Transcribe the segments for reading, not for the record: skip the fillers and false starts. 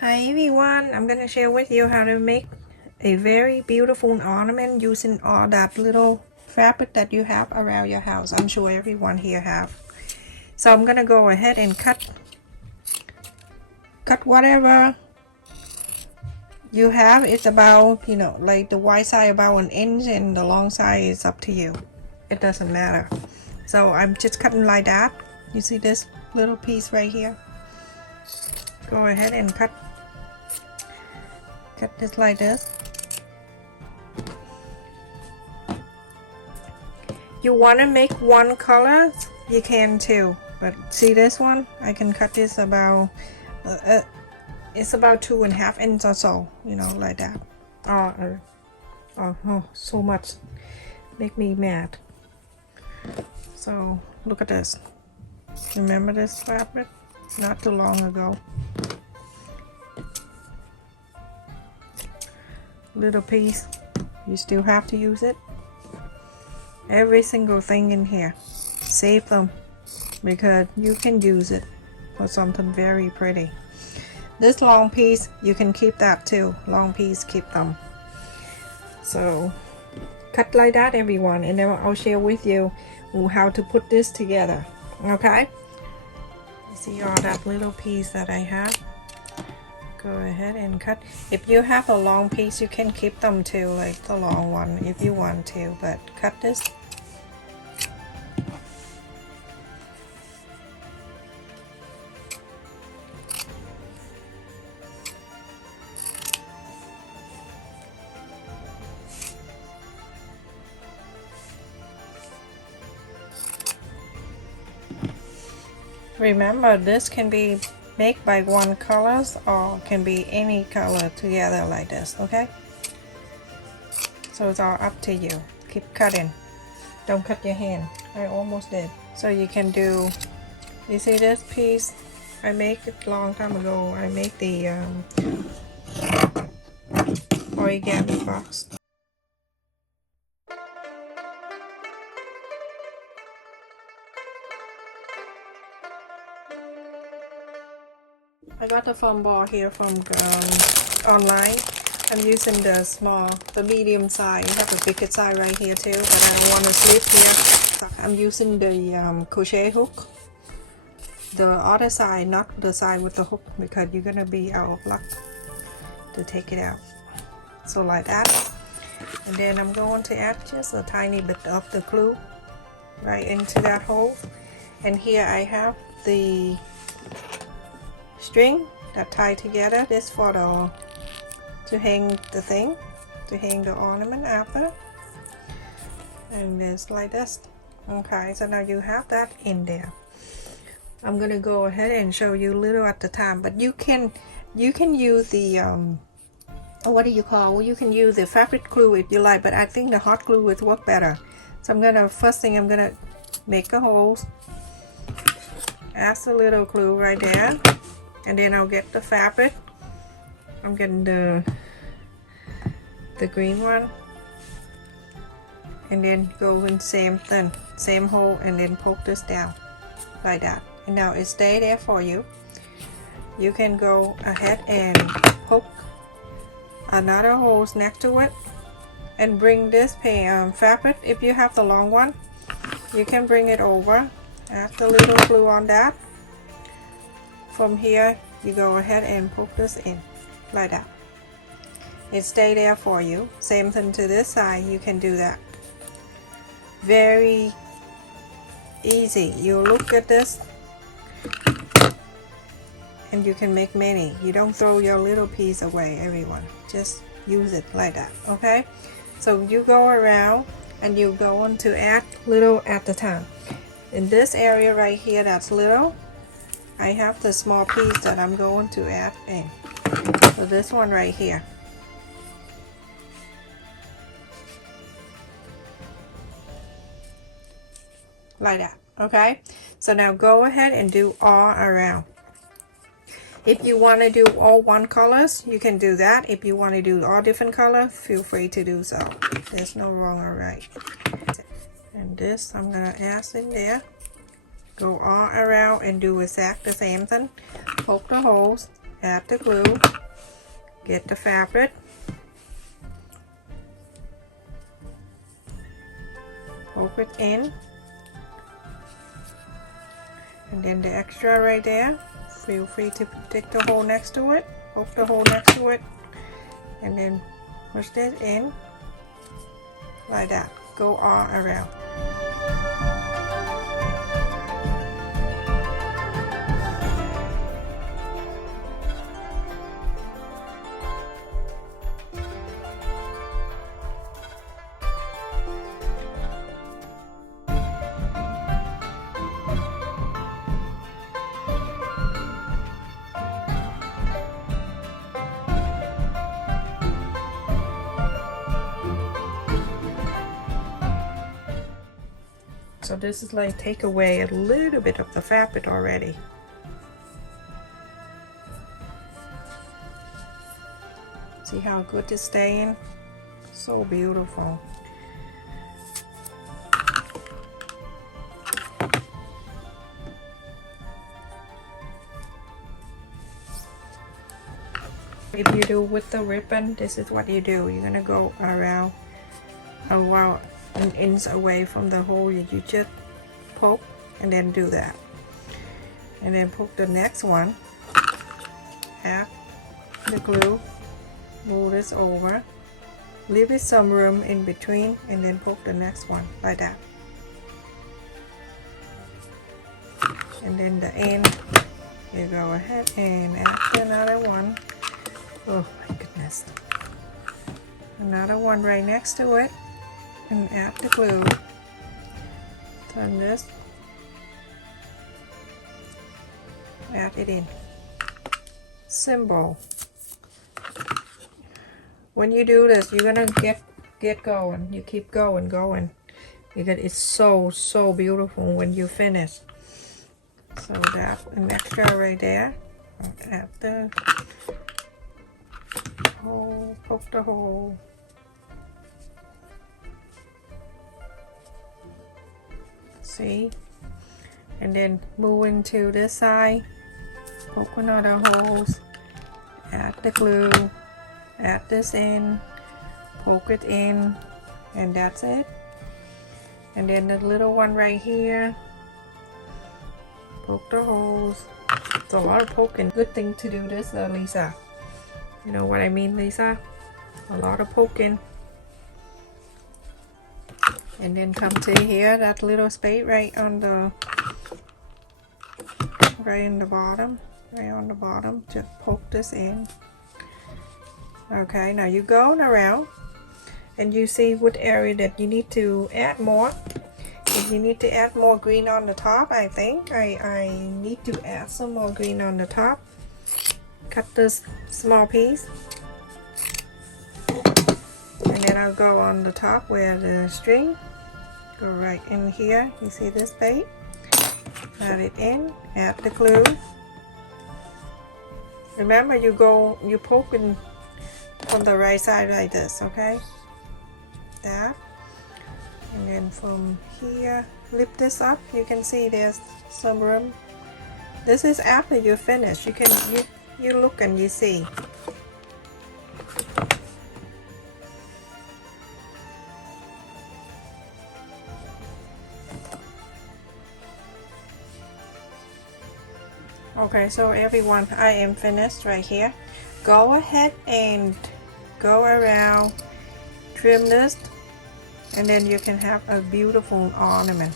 Hi everyone, I'm gonna share with you how to make a very beautiful ornament using all that little fabric that you have around your house. I'm sure everyone here have. So I'm gonna go ahead and cut whatever you have. It's about, like the wide side about 1 inch and the long side is up to you. It doesn't matter. So I'm just cutting like that. You see this little piece right here? Go ahead and cut this like this. You want to make one color, you can too, but see this one, I can cut this about it's about 2.5 inches or so, like that. Oh, so much, make me mad. So look at this. Remember this fabric? Not too long ago. Little piece, you still have to use it. Every single thing in here, save them because you can use it for something very pretty. This long piece, you can keep that too. Long piece, keep them. So cut like that everyone, and then I'll share with you how to put this together. Okay, you see all that little piece that I have? Go ahead and cut. If you have a long piece, you can keep them too, like the long one if you want to, but cut this. Remember, this can be made by one colors or can be any color together like this, okay? So it's all up to you. Keep cutting. Don't cut your hand. I almost did. So you can do, you see this piece? I made it a long time ago. I made the origami box. I got the foam ball here from online. I'm using the medium size. I have a bigger size right here too, but I don't want to slip here. So I'm using the crochet hook. The other side, not the side with the hook, because you're gonna be out of luck to take it out. So like that. And then I'm going to add just a tiny bit of the glue right into that hole. And here I have the string that tie together. This for to hang the thing, to hang the ornament after, and it's like this. Okay, so now you have that in there. I'm gonna go ahead and show you a little at the time, but you can use the what do you call? You can use the fabric glue if you like, but I think the hot glue would work better. So first thing I'm gonna make a hole, add a little glue right there. And then I'll get the fabric. I'm getting the green one, and then go in same hole, and then poke this down like that. And now it stay there for you. You can go ahead and poke another hole next to it, and bring this fabric. If you have the long one, you can bring it over. Add the little glue on that. From here, you go ahead and poke this in like that. It stay there for you. Same thing to this side, you can do that. Very easy. You look at this and you can make many. You don't throw your little piece away, everyone. Just use it like that, okay? So you go around and you go on to add little at a time. In this area right here that's little, I have the small piece that I'm going to add in. So this one right here. Like that, okay? So now go ahead and do all around. If you want to do all one colors, you can do that. If you want to do all different colors, feel free to do so. There's no wrong or right. And this I'm gonna add in there. Go all around and do exactly the same thing. Poke the holes add the glue, get the fabric, poke it in, and then the extra right there, feel free to take the hole next to it, poke the hole next to it, and then push this in like that. Go all around. So this is like take away a little bit of the fabric already. See how good it's staying? So beautiful. If you do with the ribbon, this is what you do. You're gonna go around an inch away from the hole you just poke, and then do that, and then poke the next one, add the glue, move this over, leave it some room in between, and then poke the next one like that, and then the end you go ahead and add another one. Oh my goodness, another one right next to it, and add the glue, turn this, add it in. Simple. When you do this, you're gonna get going. You keep going because it's so beautiful when you finish. So that's an extra right there. Add the hole, poke the hole. See, and then move into this side, poke another holes, add the glue, add this in, poke it in, and that's it. And then the little one right here, poke the holes. It's a lot of poking. Good thing to do this, Lisa. You know what I mean, Lisa? A lot of poking. And then come to here, that little space right on the right on the bottom, just poke this in. Okay, now you going around and you see what area that you need to add more. If you need to add more green on the top, I think I need to add some more green on the top. Cut this small piece, and then I'll go on the top where the string. Go right in here. You see this bait? Add it in. Add the glue. Remember, you poke in from the right side like this, okay? That. And then from here, lift this up. You can see there's some room. This is after you finish. You look and you see. Okay, so everyone, I am finished right here. Go ahead and go around, trim this, and then you can have a beautiful ornament.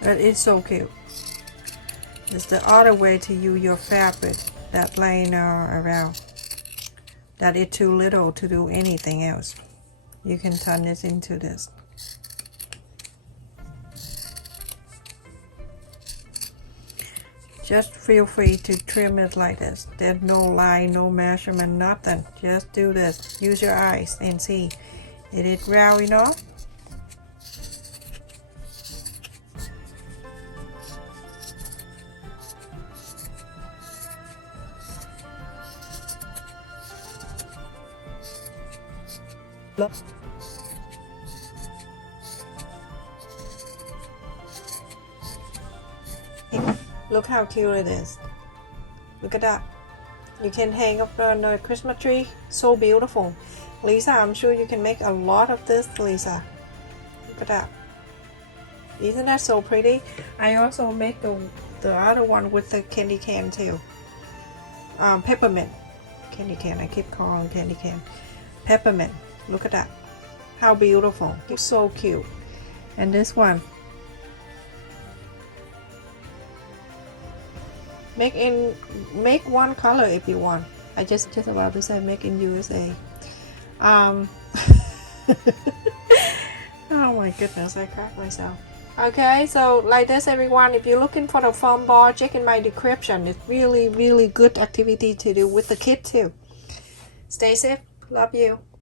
But it's so cute. It's the other way to use your fabric that laying around, that it's too little to do anything else. You can turn this into this. Just feel free to trim it like this. There's no line, no measurement, nothing. Just do this. Use your eyes and see. Is it round enough? Look how cute it is. Look at that. You can hang up on the Christmas tree. So beautiful. Lisa, I'm sure you can make a lot of this, Lisa. Look at that. Isn't that so pretty? I also make the other one with the candy can too. Peppermint. Candy can. I keep calling candy can. Peppermint. Look at that. How beautiful. It's so cute. And this one. Make one color if you want. I just about to say make in USA. Oh my goodness, I cracked myself. Okay, so like this everyone, if you're looking for the foam ball, check in my description. It's really good activity to do with the kid too. Stay safe. Love you.